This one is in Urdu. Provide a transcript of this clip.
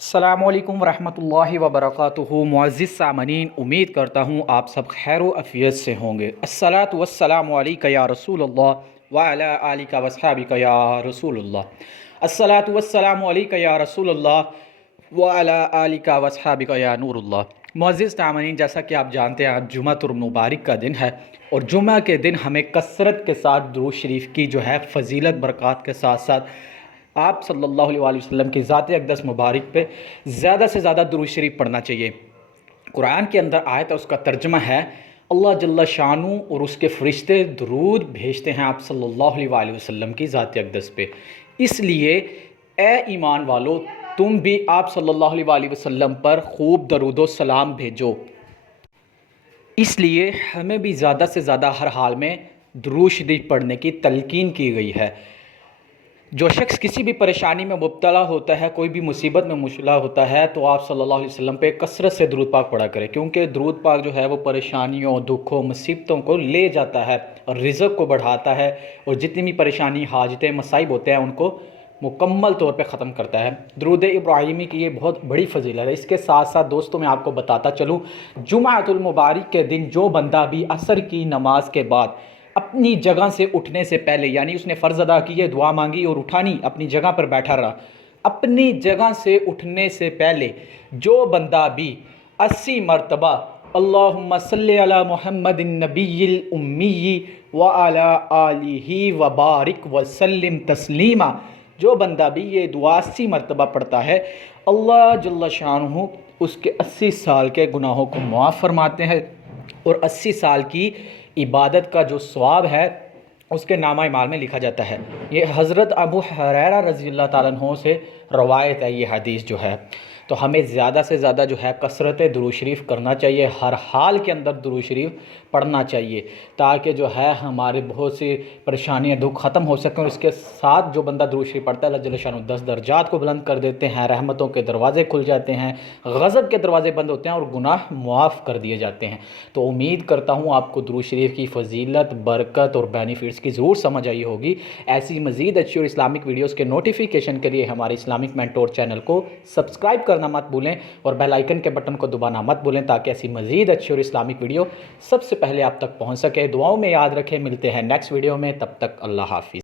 السلام علیکم ورحمۃ اللہ وبرکاتہ۔ معزز سامعین، امید کرتا ہوں آپ سب خیر و عافیت سے ہوں گے۔ الصلاۃ والسلام علیک یا رسول اللہ وعلی آلک واصحابک یا رسول اللہ۔ الصلاۃ والسلام علیک یا رسول اللہ وعلی آلک واصحابک یا نور اللہ۔ معزز سامعین، جیسا کہ آپ جانتے ہیں آج جمعۃ المبارک کا دن ہے، اور جمعہ کے دن ہمیں کثرت کے ساتھ درود شریف کی جو ہے فضیلت برکات کے ساتھ ساتھ آپ صلی اللہ علیہ وآلہ وسلم کی ذات اقدس مبارک پہ زیادہ سے زیادہ درود شریف پڑھنا چاہیے۔ قرآن کے اندر آیت ہے، اس کا ترجمہ ہے، اللہ جل شانہ اور اس کے فرشتے درود بھیجتے ہیں آپ صلی اللہ علیہ وآلہ وسلم کی ذات اقدس پہ۔ اس لیے اے ایمان والو، تم بھی آپ صلی اللہ علیہ وآلہ وسلم پر خوب درود و سلام بھیجو۔ اس لیے ہمیں بھی زیادہ سے زیادہ ہر حال میں درود شریف پڑھنے کی تلقین کی گئی ہے۔ جو شخص کسی بھی پریشانی میں مبتلا ہوتا ہے، کوئی بھی مصیبت میں مبتلا ہوتا ہے، تو آپ صلی اللہ علیہ وسلم پہ کثرت سے درود پاک پڑھا کرے، کیونکہ درود پاک جو ہے وہ پریشانیوں، دکھوں، مصیبتوں کو لے جاتا ہے اور رزق کو بڑھاتا ہے، اور جتنی بھی پریشانی، حاجتیں، مصائب ہوتے ہیں ان کو مکمل طور پہ ختم کرتا ہے۔ درود ابراہیمی کی یہ بہت بڑی فضیلت ہے۔ اس کے ساتھ ساتھ دوستوں میں آپ کو بتاتا چلوں، جمعۃ المبارک کے دن جو بندہ بھی عصر کی نماز کے بعد اپنی جگہ سے اٹھنے سے پہلے، یعنی اس نے فرض ادا کی ہے، دعا مانگی اور اٹھانی، اپنی جگہ پر بیٹھا رہا، اپنی جگہ سے اٹھنے سے پہلے جو بندہ بھی 80 مرتبہ اللہم صلی علی محمد النبی الامی وعلی آلہ وبارک وسلم تسلیما، جو بندہ بھی یہ دعا 80 مرتبہ پڑھتا ہے، اللہ جل شانہ اس کے 80 سال کے گناہوں کو معاف فرماتے ہیں، اور 80 سال کی عبادت کا جو ثواب ہے اس کے نامہ اعمال میں لکھا جاتا ہے۔ یہ حضرت ابو ہریرہ رضی اللہ تعالیٰ عنہ سے روایت ہے یہ حدیث جو ہے۔ تو ہمیں زیادہ سے زیادہ جو ہے کثرت درود شریف کرنا چاہیے، ہر حال کے اندر درود شریف پڑھنا چاہیے، تاکہ جو ہے ہمارے بہت سی پریشانیاں، دکھ ختم ہو سکیں۔ اور اس کے ساتھ جو بندہ درود شریف پڑھتا ہے، اللہ جل شانہ 10 درجات کو بلند کر دیتے ہیں، رحمتوں کے دروازے کھل جاتے ہیں، غضب کے دروازے بند ہوتے ہیں، اور گناہ معاف کر دیے جاتے ہیں۔ تو امید کرتا ہوں آپ کو درود شریف کی فضیلت، برکت اور بینیفٹس کی ضرور سمجھ آئی ہوگی۔ ایسی مزید اچھی اور اسلامک ویڈیوز کے نوٹیفیکیشن کے لیے ہمارے اسلامک مینٹور چینل کو سبسکرائب کرنا مت بھولیں، اور بیل آئیکن کے بٹن کو دبانا مت بھولیں، تاکہ ایسی مزید اچھی اور اسلامک ویڈیو سب سے پہلے آپ تک پہنچ سکے۔ دعاؤں میں یاد رکھیں، ملتے ہیں نیکسٹ ویڈیو میں، تب تک اللہ حافظ۔